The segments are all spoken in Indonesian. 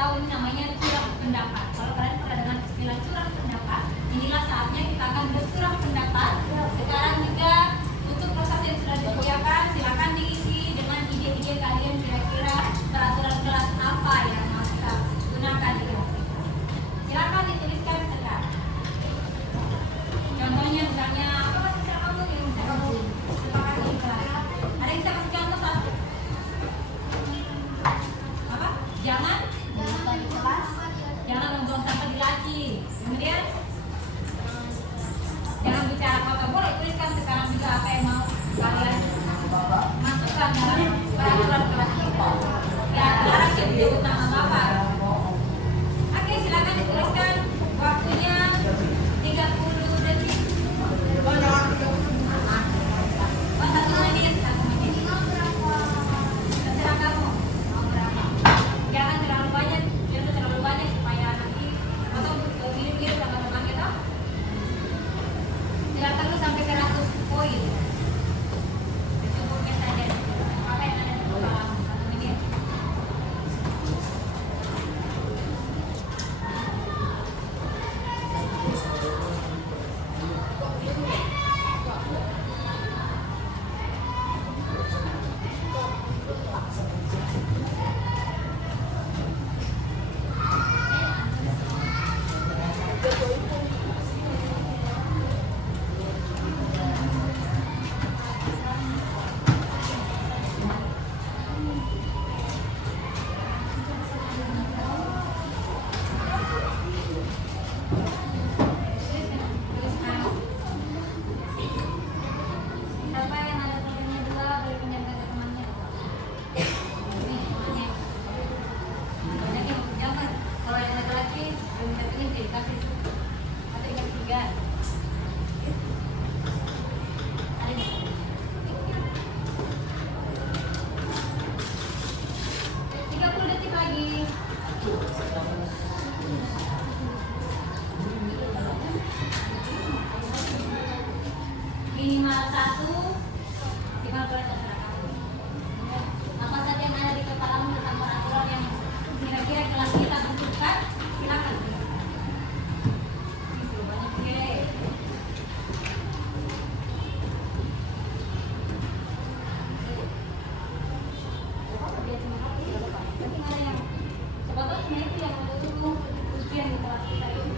tahu ini namanya curah pendapat. Kalau kalian pernah dengar istilah curah pendapat, inilah saatnya kita akan bercurah pendapat. Sekarang juga untuk proses yang sudah disediakan, silakan diisi dengan ide-ide kalian kira-kira peraturan kelas apa yang mau kita gunakan di kelas kita. Silakan dituliskan sekarang. Contohnya misalnya apa maksudnya kamu yang bisa kamu sepakati kelas? Ada yang bisa kasih contoh satu? Apa? Jangan membuang sampah di laci. Kemudian jangan bicara kotor. Boleh tuliskan sekarang juga apa yang mau kalian masukkan dalam peraturan kelas kita. Ya, harus disebut nama bapak. Oke, silakan dituliskan. Waktunya 30 detik. Oh, 1 menit. Terserah kamu mau berapa. Jangan terlalu banyak, jangan terlalu banyak supaya nanti atau mirip-mirip sama teman kita. Tidak perlu sampai 100 poin. Cukupnya saja. Apa yang ada di kepala 1 menit. Siapa yang ada temannya 2 boleh pinjam ke temannya. Ini temannya. Banyak yang pinjaman. Kalau yang laki-laki belum bisa pilih dikasih atau dikasih 3. Ada nih. 30 detik lagi. Minimal 1, maksimal boleh terserah kamu. Apa saja yang ada di kepalamu tentang peraturan yang kira-kira kelas kita butuhkan, silakan. Banyak deh. Penting ada yang sebetulnya itu yang mendukung ujian di kelas kita ini.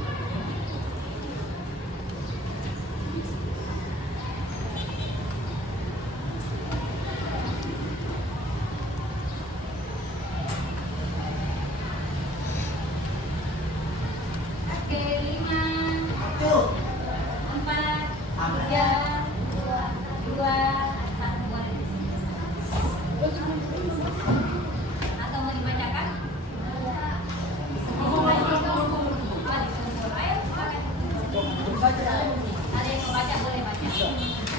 Oke, 5, 4, 3, 2, 1. Atau mau dibacakan? Ayo, silakan. Ada yang mau baca, boleh baca.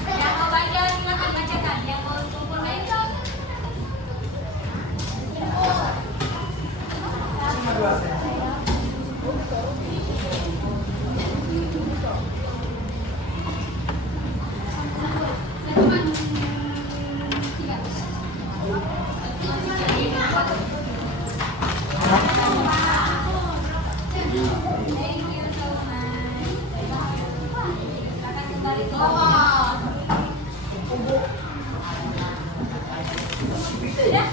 Yang mau baca, silakan bacakan. Yang mau kumpul, ayo. Thank you so much. Silakan kembali ke bawah. Sudah?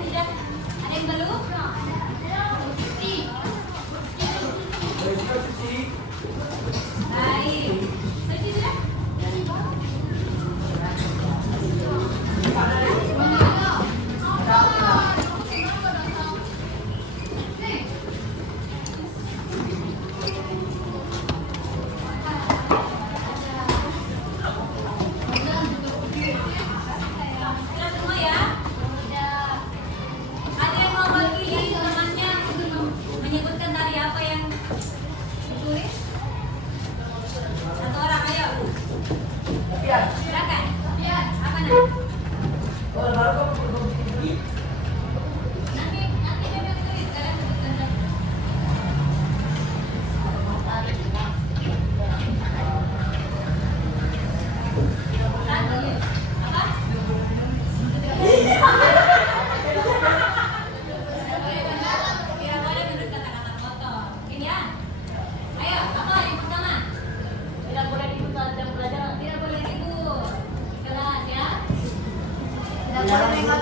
Tidak? Ada yang belum? Baik. Suci sudah? Sudah semua ya? Ada yang mau bagi temannya menyebutkan tadi apa yang ditulis? 1 orang, ayo.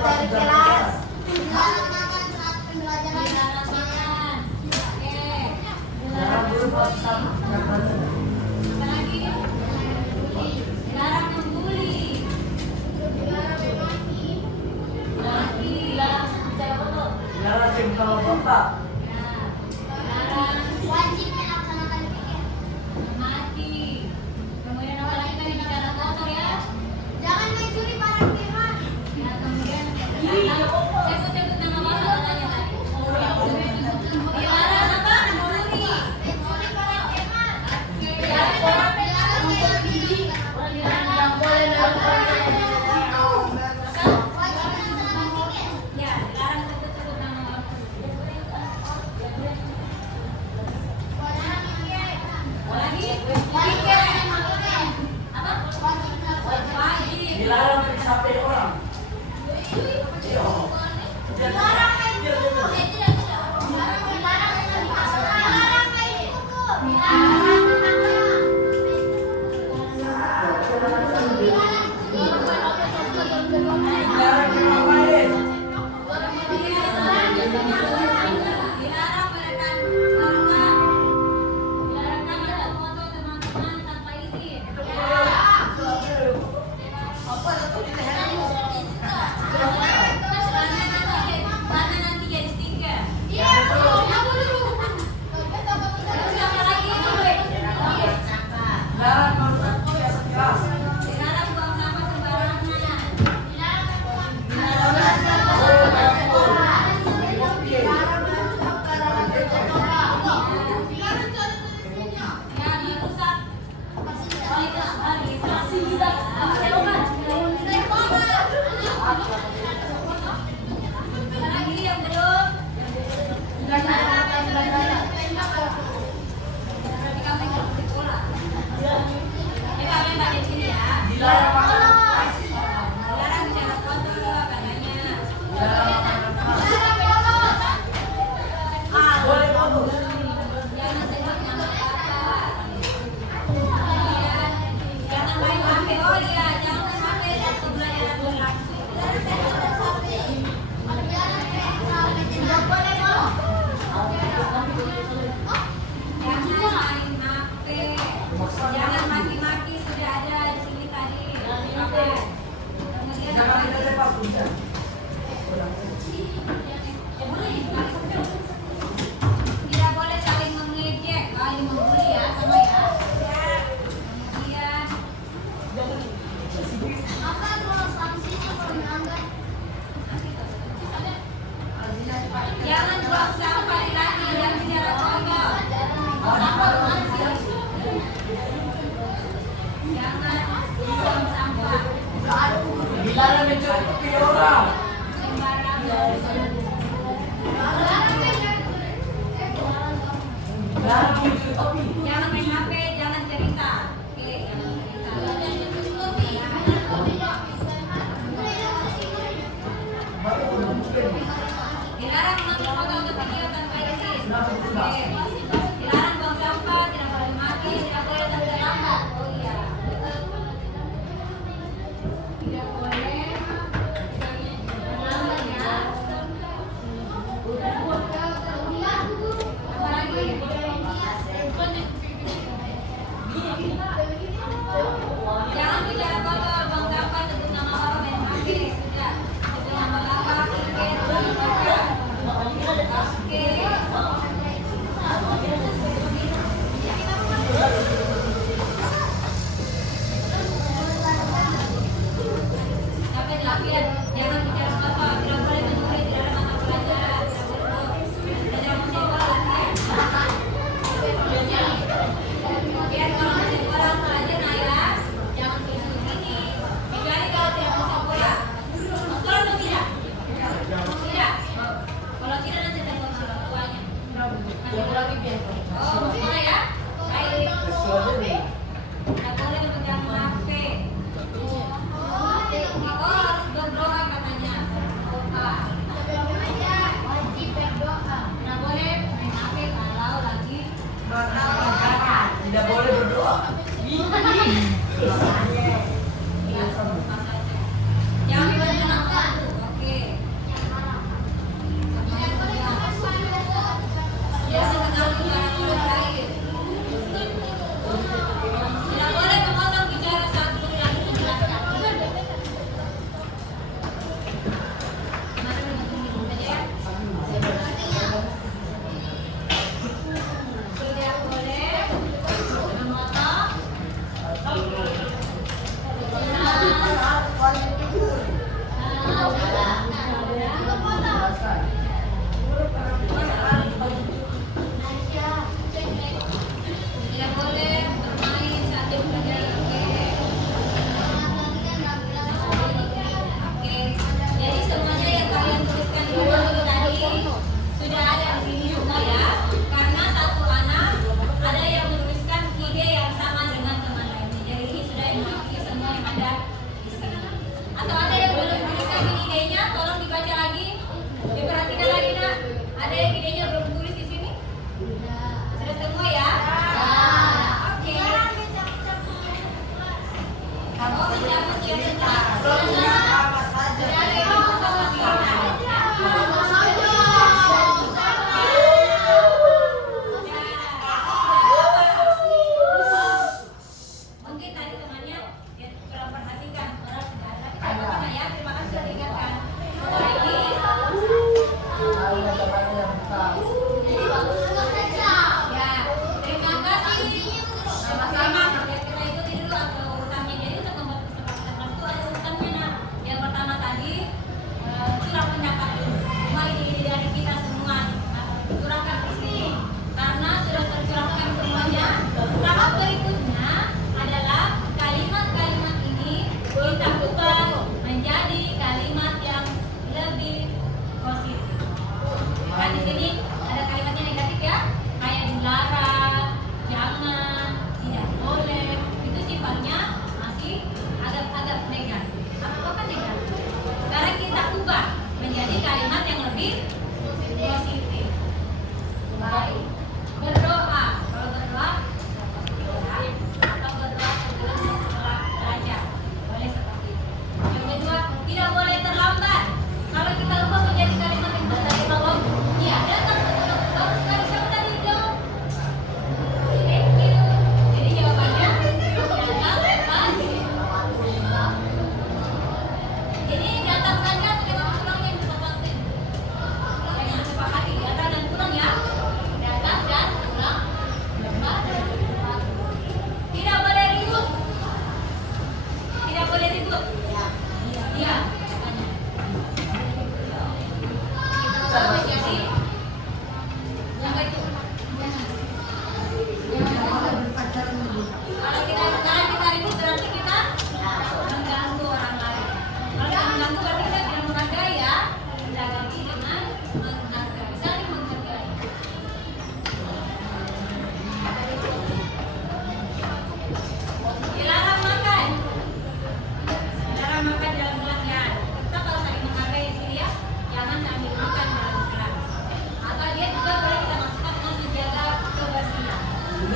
dari kelas. Dilarang makan saat pembelajaran. Dilarang makan. Oke. Dilarang guru pasang. Apa lagi? Dilarang membuli. Dilarang memaki. Dilarang bicara kotor. Dilarang sama bapak. Dilarang wajib melaksanakan zikir. Mati. Kemudian apa lagi tadi bicara kotor ya? Jangan mencuri barang firman. Ya, kemudian sebut-sebut nama bapak katanya tadi. Dilarang apa? Mencuri. Mencuri barang firman. Dilarang membeli. Dilarang boleh ya, dilarang sebut-sebut nama bapak. Lagi? Apa? Wajib. Dilarang periksa HP orang. Dilarang main buku. Dilarang main buku. Dilarang ngapain? Dilarang merekam wartawan. Dilarang ada foto teman-teman tanpa izin. Apa itu di lehermu? Mana nanti jadi stiker. Iya, betul. Terus apa lagi? Dilarang merusak kuliah sekelas. Dilarang buang sampah sembarangan. Ya, merusak fasilitas kesehatan. Ada lagi yang belum? Berarti kamu ikut sekolah. Kamu yang di sini ya. Dilarang makan. Dilarang bicara kotor katanya. Boleh bonus. Jangan sebut nama bapak. Kemudian jangan main HP. Oh iya, jangan main HP saat pembelajaran berlangsung. Tidak boleh dong. Jangan main HP. Jangan maki-maki, sudah ada di sini tadi. Kemudian Jangan tidak lepas hujan. tidak boleh saling mengejek, saling membuli ya, sama ya. Kemudian apa kalau sanksinya kalau melanggar? Jangan buang sampah di lagi yang tidak kotor. Jangan buang sampah Dilarang mencukupi orang. sembarangan. Dilarang mencukupi. Jangan main HP, jangan cerita. Oke, jangan cerita. Dilarang mengambil foto atau video tanpa izin. Oke. Dilarang buang sampah, tidak boleh maki, tidak boleh terlambat. Oh iya. Tidak boleh terlambat ya. Apa lagi? Jangan bicara kotor, buang sampah, sebut nama bapak, main HP. Sudah. Sebut nama bapak, tiket, oke. Sampai latihan, jangan bicara kotor, tidak boleh mencuri, tidak ada mata pelajaran, tidak menyewa latihan. Kemudian kalau masih kurang pelajaran ayah, jangan begini. Kecuali kalau tidak bisa boya. Betul atau tidak? Tidak. Kalau tidak nanti telepon orang tuanya. Oh, boleh ya? Baik. Tidak boleh memegang HP. Oh, harus berdoa katanya. Doa. Tidak boleh main HP kalau lagi Tidak boleh berdoa. Jangan dibaca langsung. Oke.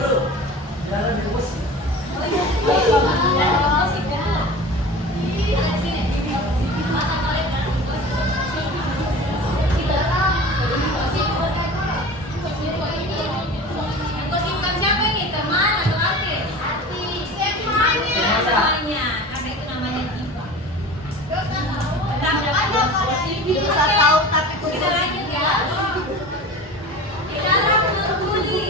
bro. Dilarang di musik. Oh iya, dan musik benar. Kalian sini, mata kalian kan yang gosipkan siapa ini? Teman atau artis? Temannya, karena itu namanya diva. Bisa tahu tapi Kita lanjut ya. Sekarang berbunyi.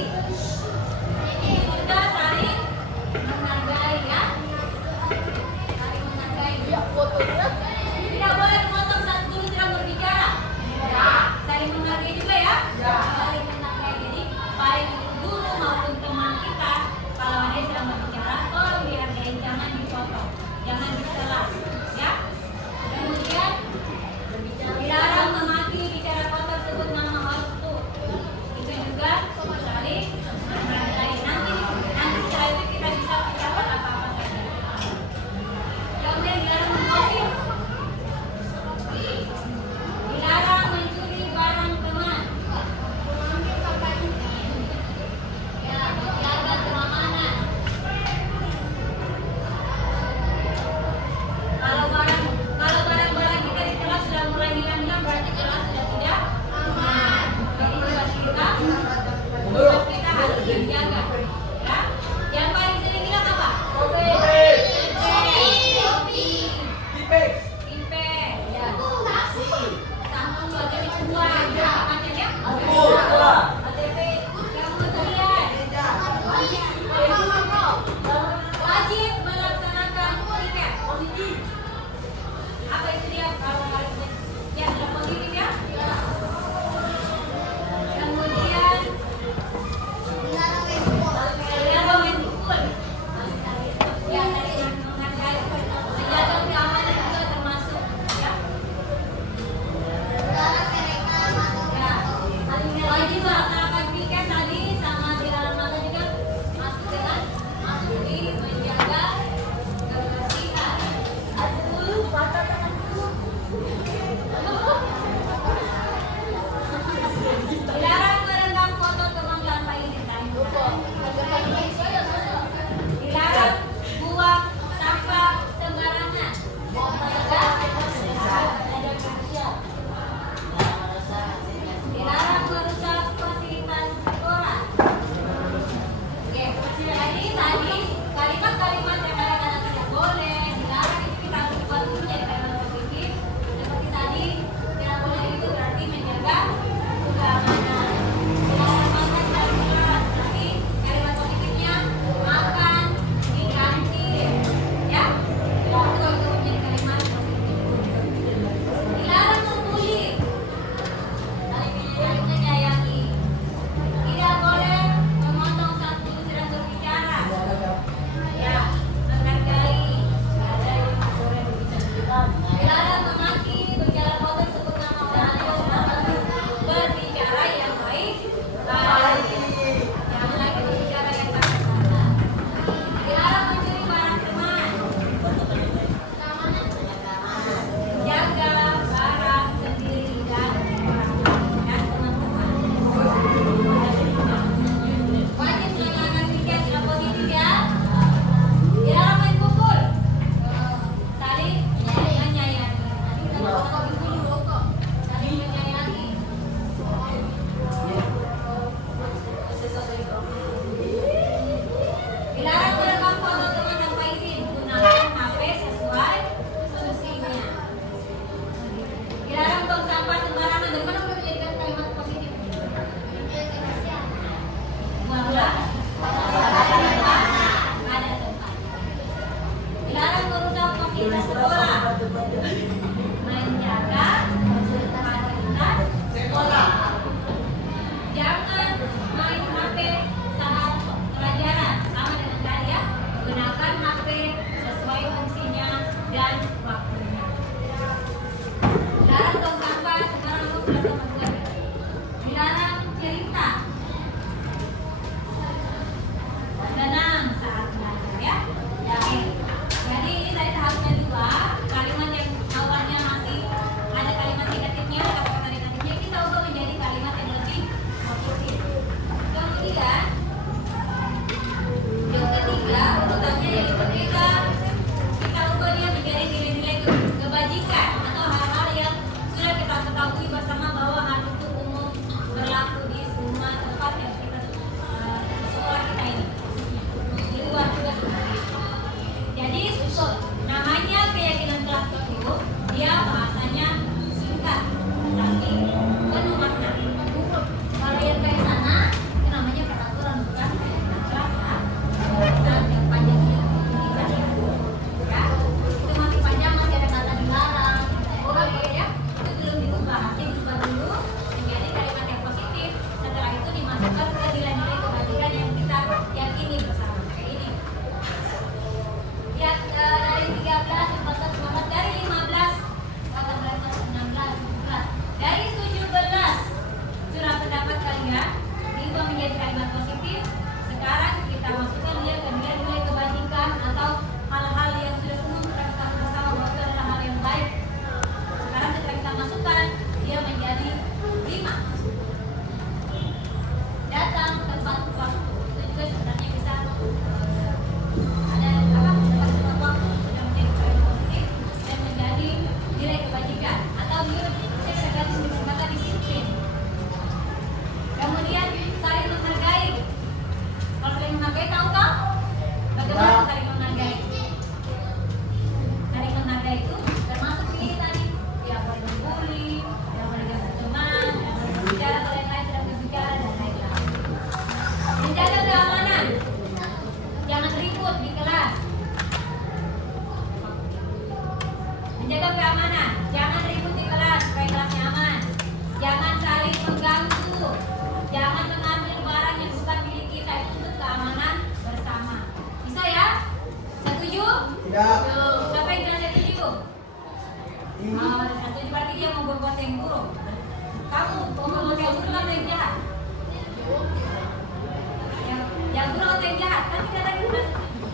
kan kita tadi udah setuju.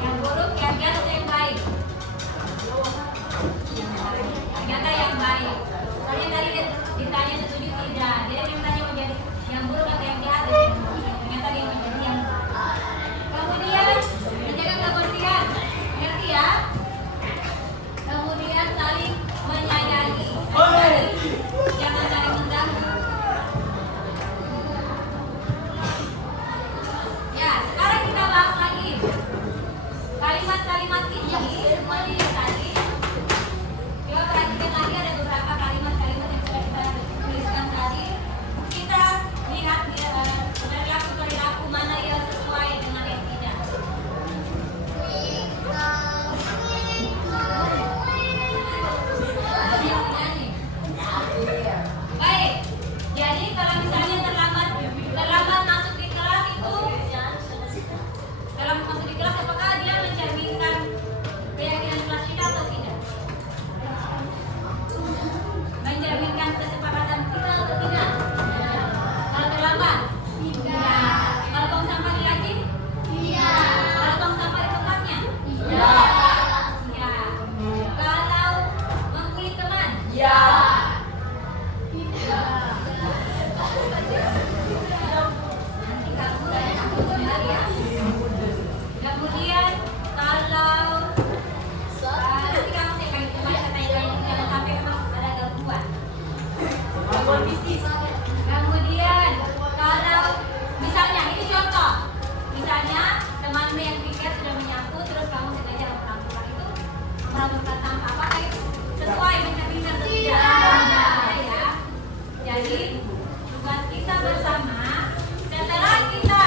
Yang buruk, yang jahat atau yang baik? Ternyata yang baik. Soalnya tadi ditanya setuju tidak. Jadi yang tanya menjadi yang buruk atau yang jahat, ternyata dia menjadi yang baik. Kemudian menjaga kebersihan, ngerti ya? Kemudian saling menyayangi, jangan saling mengganggu. Ya, sekarang kita bahas lagi kalimat-kalimat ini semuanya yang tadi. Coba perhatikan lagi ada beberapa kalimat-kalimat yang sudah kita tuliskan tadi. Kita lihat perilaku mana yang sesuai dengan yang tidak. Baik, jadi kalau misalnya terlambat masuk di kelas itu, terlambat masuk di kelas apakah dia mencerminkan keyakinan kelas kita atau tidak? Mencerminkan kesepakatan kita atau tidak? Kalau terlambat? Tidak. Kalau tong sampah dirajin? Tidak. Kalau tong sampah di tempatnya? Tidak. Ya. Kalau membuli teman? Ya. Kemudian kalau nanti kamu saya akan coba saya tanya jangan sampai memang ada gangguan. Kemudian kalau misalnya ini contoh, misalnya temanmu yang pikir sudah menyapu terus kamu sengaja merampunkan itu merampunkan sampah apakah itu sesuai mencerminkan atau tidak? Ya. Jadi tugas kita bersama setelah kita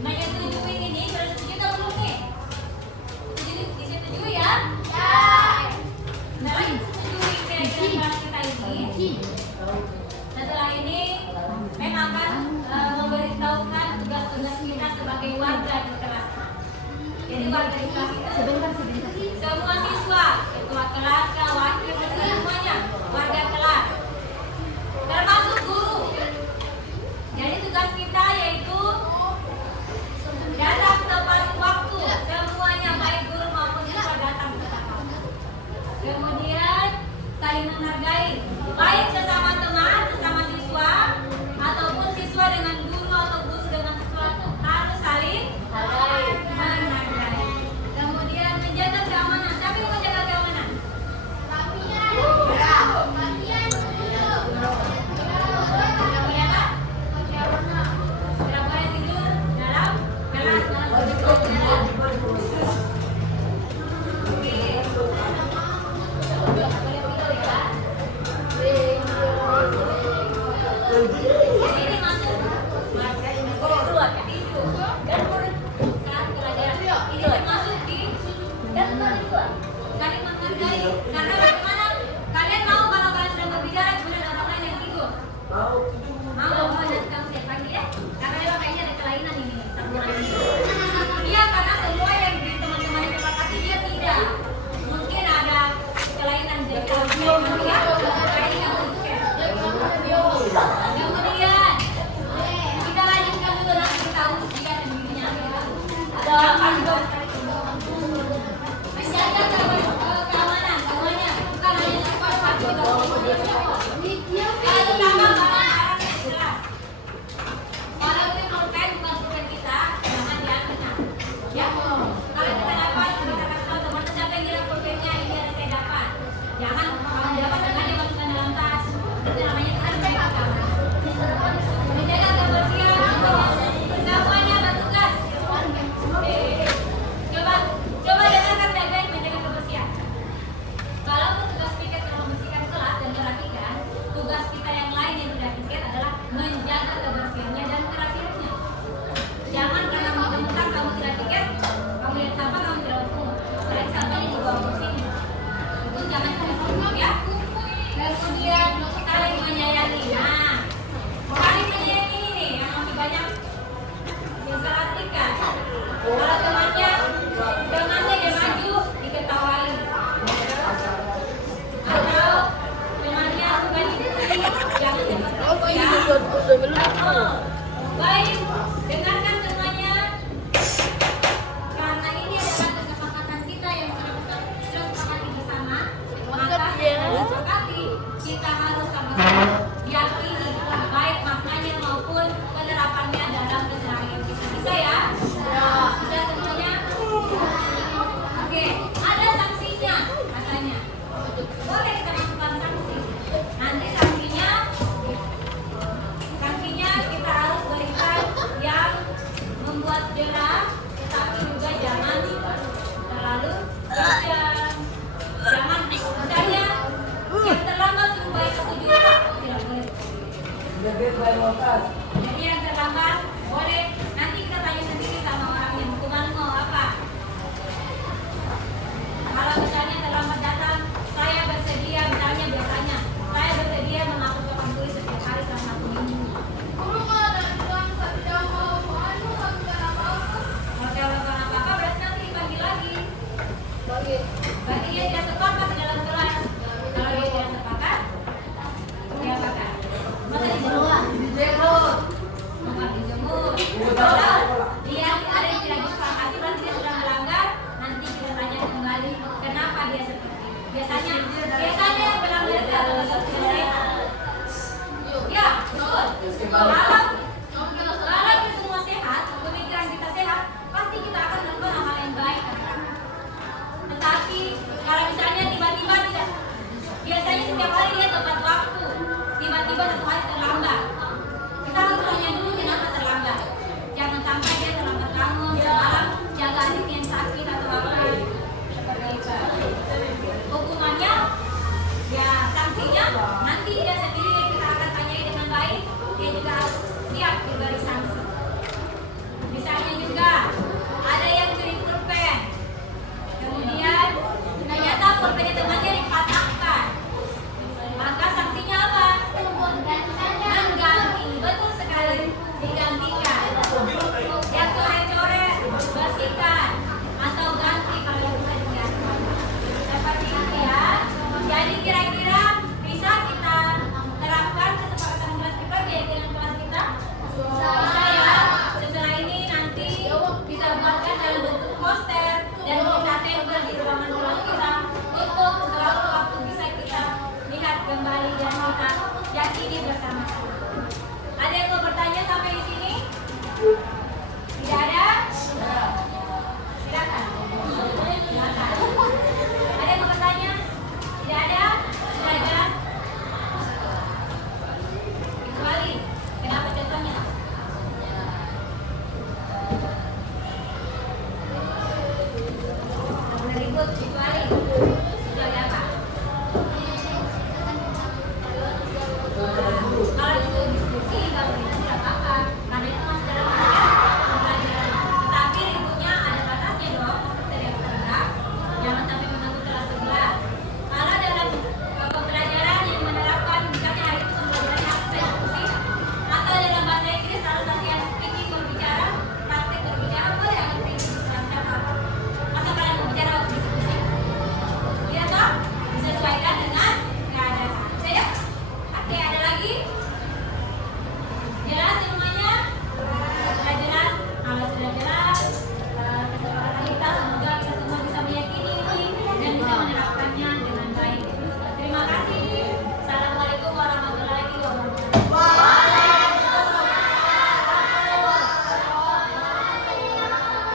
menyetujui ini sudah setuju atau belum nih? Disetujui ya? Ya. Setelah disetujui keyakinan kelas kita ini, setelah ini memang akan memberitahukan tugas-tugas kita sebagai warga di kelas. Jadi warga di kelas itu semua siswa, ketua kelas, wakil, semuanya warga kelas, termasuk guru. Jadi tugas kita yaitu datang tepat waktu, semuanya baik guru maupun siswa datang tepat waktu. Kemudian saling menghargai, baik sesama teman, sesama siswa, ataupun siswa dengan guru atau guru dengan siswa itu harus saling menghargai. Kemudian menjaga keamanan. Siapa yang menjaga keamanan? Tidak boleh apa? Tidak boleh tidur dalam kelas, dalam pelajaran. Oke. Tidak boleh tidur ya. Jadi ini masuk tidur dan saat pelajaran. Ini termasuk di saling menghargai. Karena bagaimana kalian mau kalau kalian sedang berbicara kemudian ada orang lain yang tidur? Mau nanti kamu saya panggil ya. Karena kayaknya ada kelainan ini. Iya karena membuat gerak, tetapi juga jangan terlalu panjang. Jangan misalnya yang terlambat supaya ke 7 tidak boleh. Jaga bayi wakas.